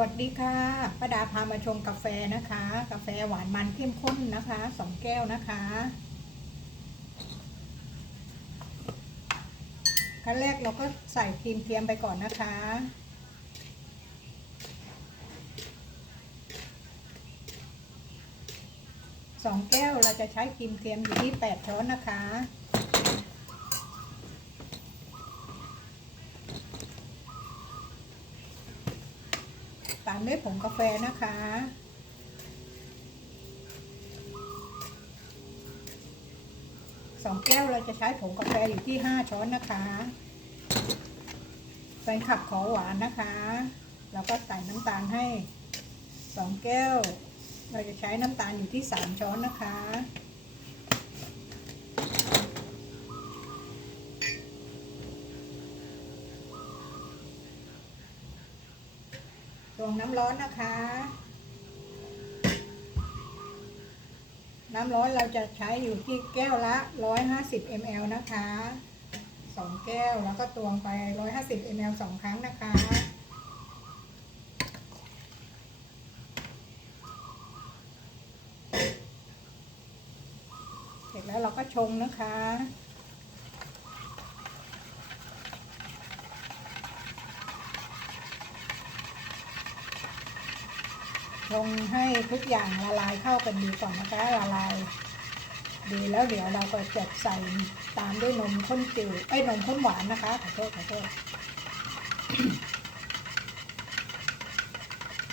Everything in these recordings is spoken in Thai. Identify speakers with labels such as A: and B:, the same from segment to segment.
A: วัสดีค่ะป้าดาพามาชมกาแฟนะคะ กาแฟหวานมันเข้มข้นนะคะสองแก้วนะคะขั้นแรกเราก็ใส่ครีมเทียมไปก่อนนะคะ สองแก้วเราจะใช้ครีมเทียมอยู่ที่แปดช้อนนะคะ ตาม ด้วยผงกาแฟนะคะ สองแก้วเราจะใช้ผงกาแฟอยู่ที่ห้าช้อนนะคะแฟนขับขอหวานนะคะ เราก็ใส่น้ำตาลให้สองแก้ว เราจะใช้น้ำตาลอยู่ที่สามช้อนนะคะ วงน้ำร้อนนะคะ น้ำร้อนเราจะใช้อยู่ที่แก้วละ 150 ml นะคะสองแก้วแล้วก็ตวงไป 150 ml สองครั้งนะคะ เสร็จแล้วเราก็ชงนะคะ ชงให้ทุกอย่างละลายเข้ากันดีก่อนนะคะละลาย ดีแล้วเดี๋ยวเราก็จะใส่ตามด้วยนมข้นจืดไอ้นมข้นหวานนะคะขอโทษขอโทษ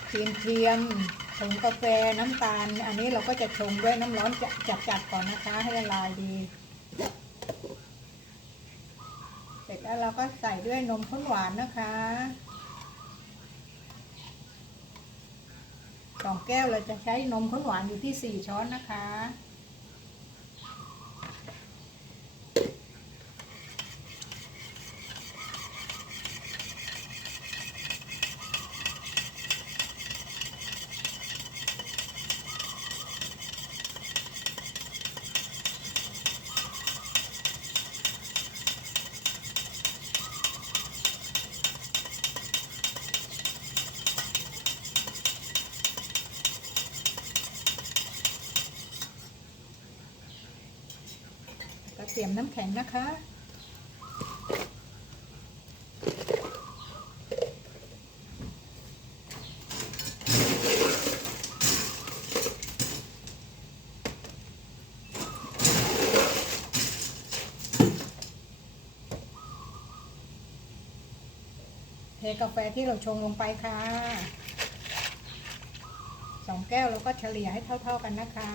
A: ครีมเทียมผงกาแฟน้ำตาล อันนี้เราก็จะชงด้วยน้ำร้อนจัดจัดๆก่อนนะคะ ให้ละลายดี เสร็จแล้วเราก็ใส่ด้วยนมข้นหวานนะคะ สองแก้วเราจะใช้นมข้นหวานอยู่ที่สี่ช้อนนะคะ เตรียมน้ำแข็งนะคะ เทกาแฟที่เราชงลงไปค่ะสองแก้วแล้วก็เฉลี่ยให้เท่า ๆกันนะคะ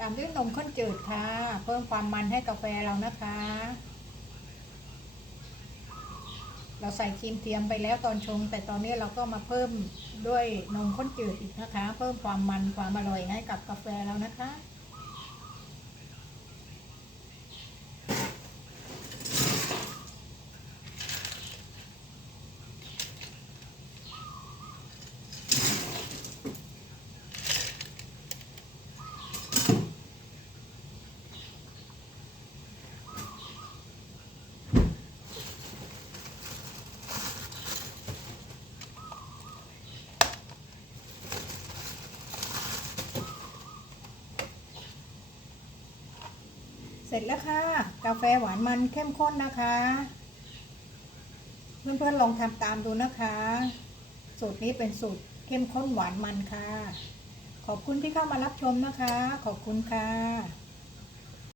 A: ตามด้วยนมข้นจืดค่ะ เพิ่มความมันให้กาแฟเรานะคะ เราใส่ครีมเทียมไปแล้วตอนชง แต่ตอนนี้เราก็มาเพิ่มด้วยนมข้นจืดอีกนะคะ เพิ่มความมันความอร่อยให้กับกาแฟเรานะคะ เสร็จแล้วค่ะ กาแฟหวานมันเข้มข้นนะคะ เพื่อนๆลองทำตามดูนะคะ สูตรนี้เป็นสูตรเข้มข้นหวานมันค่ะ ขอบคุณที่เข้ามารับชมนะคะ ขอบคุณค่ะ